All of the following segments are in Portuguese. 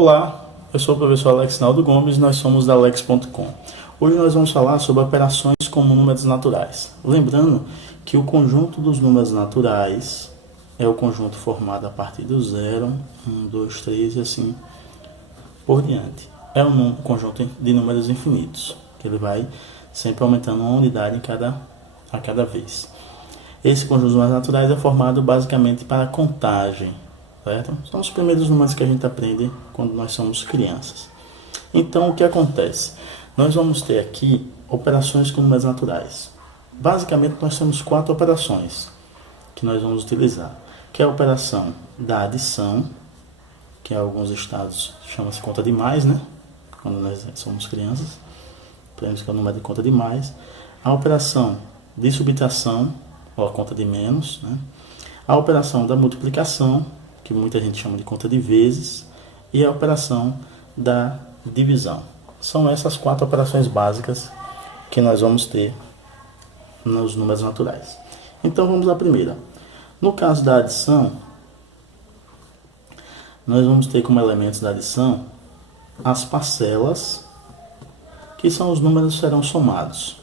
Olá, eu sou o professor Alex Naldo Gomes e nós somos da Alex.com. Hoje nós vamos falar sobre operações com números naturais. Lembrando que o conjunto dos números naturais é o conjunto formado a partir do 0, 1, 2, 3 e assim por diante. É um conjunto de números infinitos, que ele vai sempre aumentando uma unidade a cada vez. Esse conjunto de números naturais é formado basicamente para contagem, certo? São os primeiros números que a gente aprende quando nós somos crianças. Então, o que acontece? Nós vamos ter aqui operações com números naturais. Basicamente, nós temos 4 operações que nós vamos utilizar, que é a operação da adição, que em alguns estados chama-se conta de mais, né? Quando nós somos crianças, aprendemos que é o número de conta de mais. A operação de subtração, ou a conta de menos, né? A operação da multiplicação, que muita gente chama de conta de vezes, e a operação da divisão. São essas 4 operações básicas que nós vamos ter nos números naturais. Então vamos à primeira. No caso da adição, nós vamos ter como elementos da adição as parcelas, que são os números que serão somados,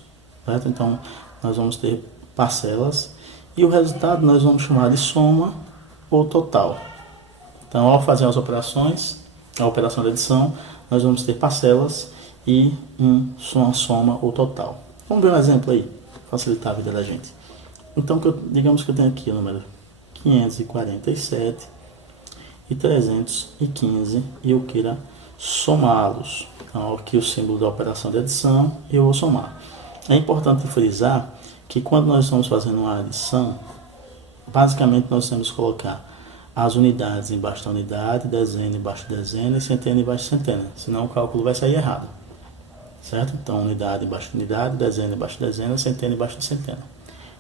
certo? Então nós vamos ter parcelas e o resultado nós vamos chamar de soma ou total. Então, ao fazer as operações, a operação de adição, nós vamos ter parcelas e uma soma ou total. Vamos ver um exemplo aí, facilitar a vida da gente. Então, digamos que eu tenho aqui o número 547 e 315 e eu queira somá-los. Então, aqui o símbolo da operação de adição e eu vou somar. É importante frisar que quando nós estamos fazendo uma adição, basicamente nós temos que colocar as unidades embaixo da unidade, dezena embaixo de dezena e centena embaixo de centena, senão o cálculo vai sair errado, certo? Então, unidade embaixo de unidade, dezena embaixo de dezena, centena embaixo de centena.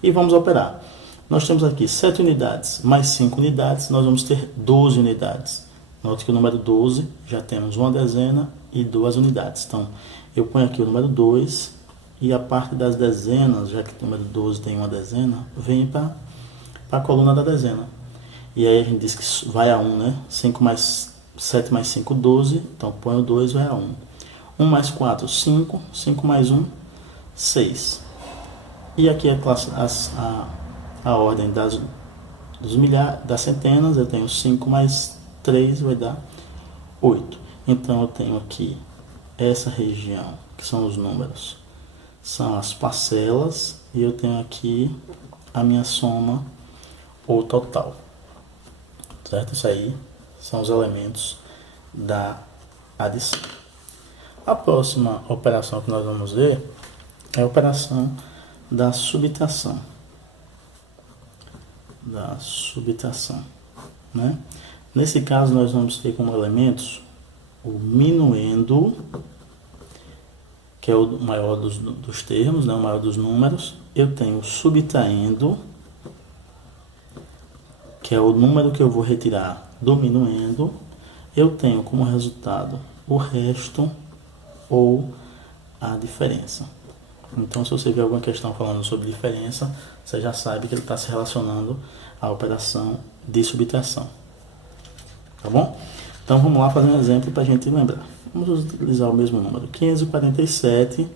E vamos operar. Nós temos aqui 7 unidades mais 5 unidades, nós vamos ter 12 unidades. Note que o número 12 já temos uma dezena e 2 unidades. Então, eu ponho aqui o número 2 e a parte das dezenas, já que o número 12 tem uma dezena, vem para a coluna da dezena. E aí a gente diz que vai a 1, né? 7 mais 5, 12. Então põe o 2, vai a 1. 1 mais 4, 5. 5 mais 1, 6. E aqui a ordem das centenas. Eu tenho 5 mais 3, vai dar 8. Então eu tenho aqui essa região, que são os números. São as parcelas. E eu tenho aqui a minha soma ou total. Certo? Isso aí são os elementos da adição. A próxima operação que nós vamos ver é a operação da subtração. Né? Nesse caso, nós vamos ter como elementos o minuendo, que é o maior dos termos, né? O maior dos números. Eu tenho o subtraindo, que é o número que eu vou retirar do minuendo. Eu tenho como resultado o resto ou a diferença. Então, se você vê alguma questão falando sobre diferença, você já sabe que ele está se relacionando à operação de subtração. Tá bom? Então, vamos lá fazer um exemplo para a gente lembrar. Vamos utilizar o mesmo número. 547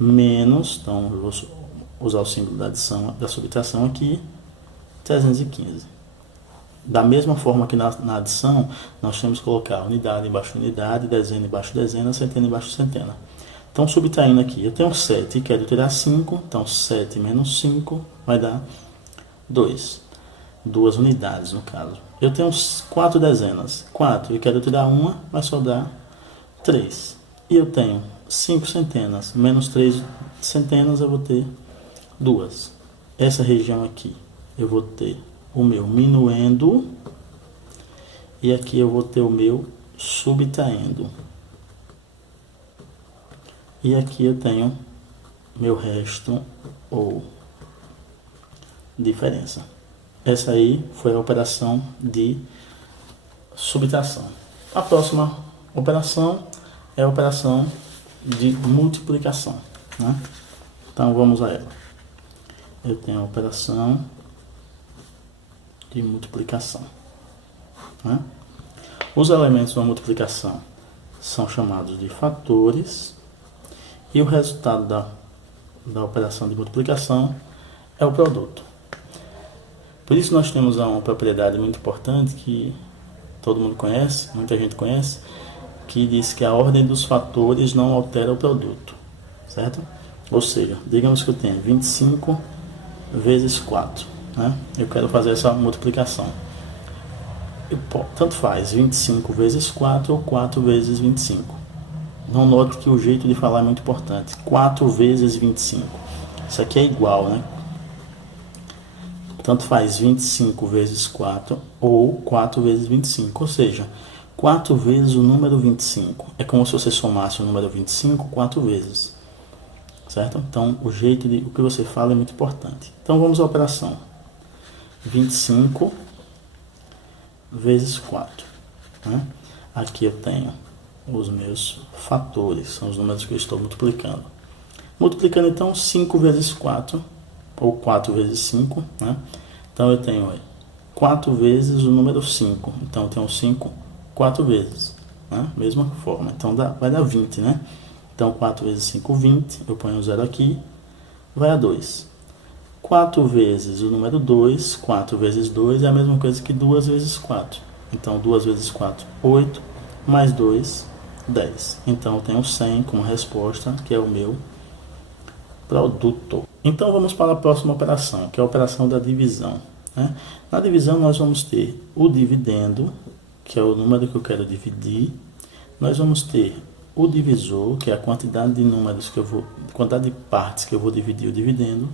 menos, então eu vou usar o símbolo da adição, da subtração aqui, 315. Da mesma forma que na adição, nós temos que colocar unidade embaixo de unidade, dezena embaixo de dezena, centena embaixo de centena. Então, subtraindo aqui, eu tenho 7 e quero tirar 5, então 7 menos 5 vai dar 2. 2 unidades, no caso. Eu tenho 4 dezenas, 4 e quero tirar 1, vai sobrar 3. E eu tenho 5 centenas, menos 3 centenas, eu vou ter 2. Essa região aqui, eu vou ter o meu minuendo e aqui eu vou ter o meu subtraindo. E aqui eu tenho meu resto ou diferença. Essa aí foi a operação de subtração. A próxima operação é a operação de multiplicação, né? Então vamos a ela. Eu tenho a operação de multiplicação, né? Os elementos da multiplicação são chamados de fatores e o resultado da operação de multiplicação é o produto. Por isso nós temos uma propriedade muito importante que todo mundo conhece, muita gente conhece, que diz que a ordem dos fatores não altera o produto, certo? Ou seja, digamos que eu tenho 25 vezes 4, né? Eu quero fazer essa multiplicação. Tanto faz 25 vezes 4 ou 4 vezes 25. Não note que o jeito de falar é muito importante. 4 vezes 25. Isso aqui é igual, né? Tanto faz 25 vezes 4 ou 4 vezes 25. Ou seja, 4 vezes o número 25. É como se você somasse o número 25 4 vezes. Certo? Então, o que você fala é muito importante. Então, vamos à operação. 25 vezes 4. Né? Aqui eu tenho os meus fatores, são os números que eu estou multiplicando. Multiplicando, então, 5 vezes 4, ou 4 vezes 5. Né? Então, eu tenho 4 vezes o número 5. Então, eu tenho 5 4 vezes. Né? Mesma forma. Então, vai dar 20, né? Então, 4 vezes 5, 20. Eu ponho o 0 aqui. Vai a 2. 4 vezes o número 2. 4 vezes 2 é a mesma coisa que 2 vezes 4. Então, 2 vezes 4, 8. Mais 2, 10. Então, eu tenho 100 como resposta, que é o meu produto. Então, vamos para a próxima operação, que é a operação da divisão. Né? Na divisão, nós vamos ter o dividendo, que é o número que eu quero dividir. Nós vamos ter o divisor, que é a quantidade de números quantidade de partes que eu vou dividir o dividendo.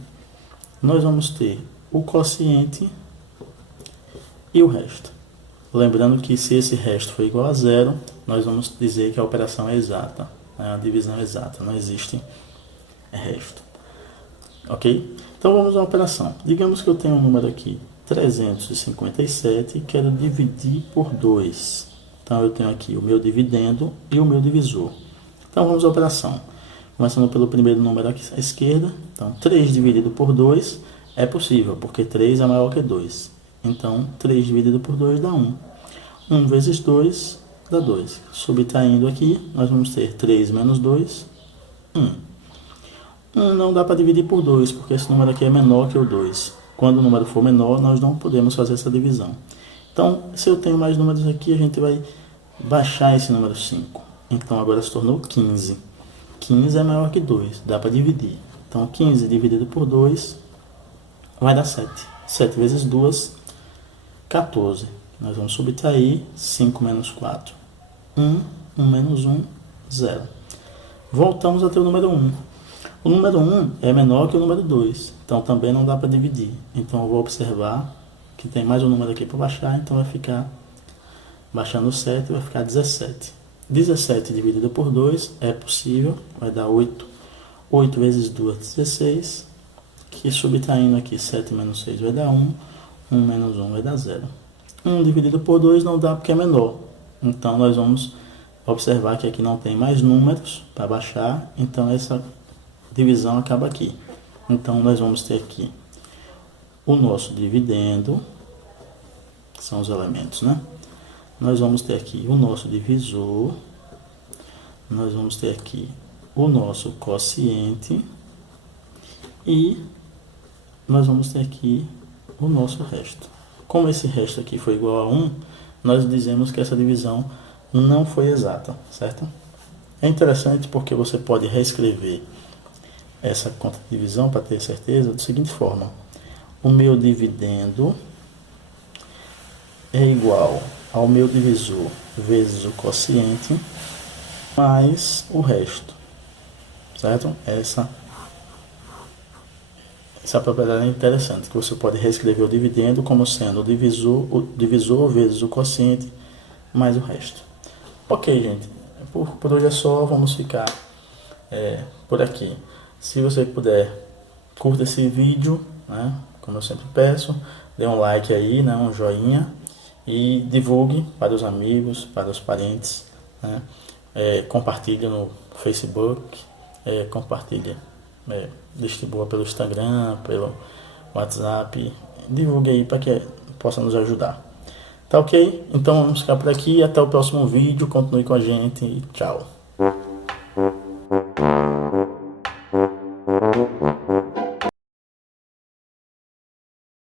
Nós vamos ter o quociente e o resto. Lembrando que se esse resto for igual a zero, nós vamos dizer que a operação é exata, né? A divisão é exata, não existe resto. Ok? Então vamos à operação. Digamos que eu tenho um número aqui, 357, e quero dividir por 2. Então, eu tenho aqui o meu dividendo e o meu divisor. Então, vamos à operação. Começando pelo primeiro número aqui à esquerda. Então, 3 dividido por 2 é possível, porque 3 é maior que 2. Então, 3 dividido por 2 dá 1. 1 vezes 2 dá 2. Subtraindo aqui, nós vamos ter 3 menos 2, 1. 1 não dá para dividir por 2, porque esse número aqui é menor que o 2. Quando o número for menor, nós não podemos fazer essa divisão. Então, se eu tenho mais números aqui, a gente vai baixar esse número 5. Então, agora se tornou 15. 15 é maior que 2, dá para dividir. Então, 15 dividido por 2 vai dar 7. 7 vezes 2, 14. Nós vamos subtrair 5 menos 4. 1, 1 menos 1, 0. Voltamos a ter o número 1. O número 1 é menor que o número 2, então também não dá para dividir. Então, eu vou observar que tem mais um número aqui para baixar, então vai ficar, baixando o 7, vai ficar 17. 17 dividido por 2 é possível, vai dar 8. 8 vezes 2, 16. Que subtraindo aqui, 7 menos 6 vai dar 1. 1 menos 1 vai dar 0. 1 dividido por 2 não dá porque é menor. Então, nós vamos observar que aqui não tem mais números para baixar, então essa divisão acaba aqui. Então, nós vamos ter aqui o nosso dividendo, que são os elementos, né? Nós vamos ter aqui o nosso divisor, nós vamos ter aqui o nosso quociente e nós vamos ter aqui o nosso resto. Como esse resto aqui foi igual a 1, nós dizemos que essa divisão não foi exata, certo? É interessante porque você pode reescrever essa conta de divisão para ter certeza da seguinte forma: o meu dividendo é igual ao meu divisor vezes o quociente mais o resto, certo? Essa propriedade é interessante, que você pode reescrever o dividendo como sendo o divisor vezes o quociente mais o resto. Ok, gente, por hoje é só, vamos ficar por aqui. Se você puder, curta esse vídeo, né? Como eu sempre peço, dê um like aí, né? Um joinha, e divulgue para os amigos, para os parentes, né? Compartilhe no Facebook, compartilhe, distribua pelo Instagram, pelo WhatsApp, divulgue aí para que possa nos ajudar. Tá ok? Então vamos ficar por aqui. Até o próximo vídeo. Continue com a gente. Tchau.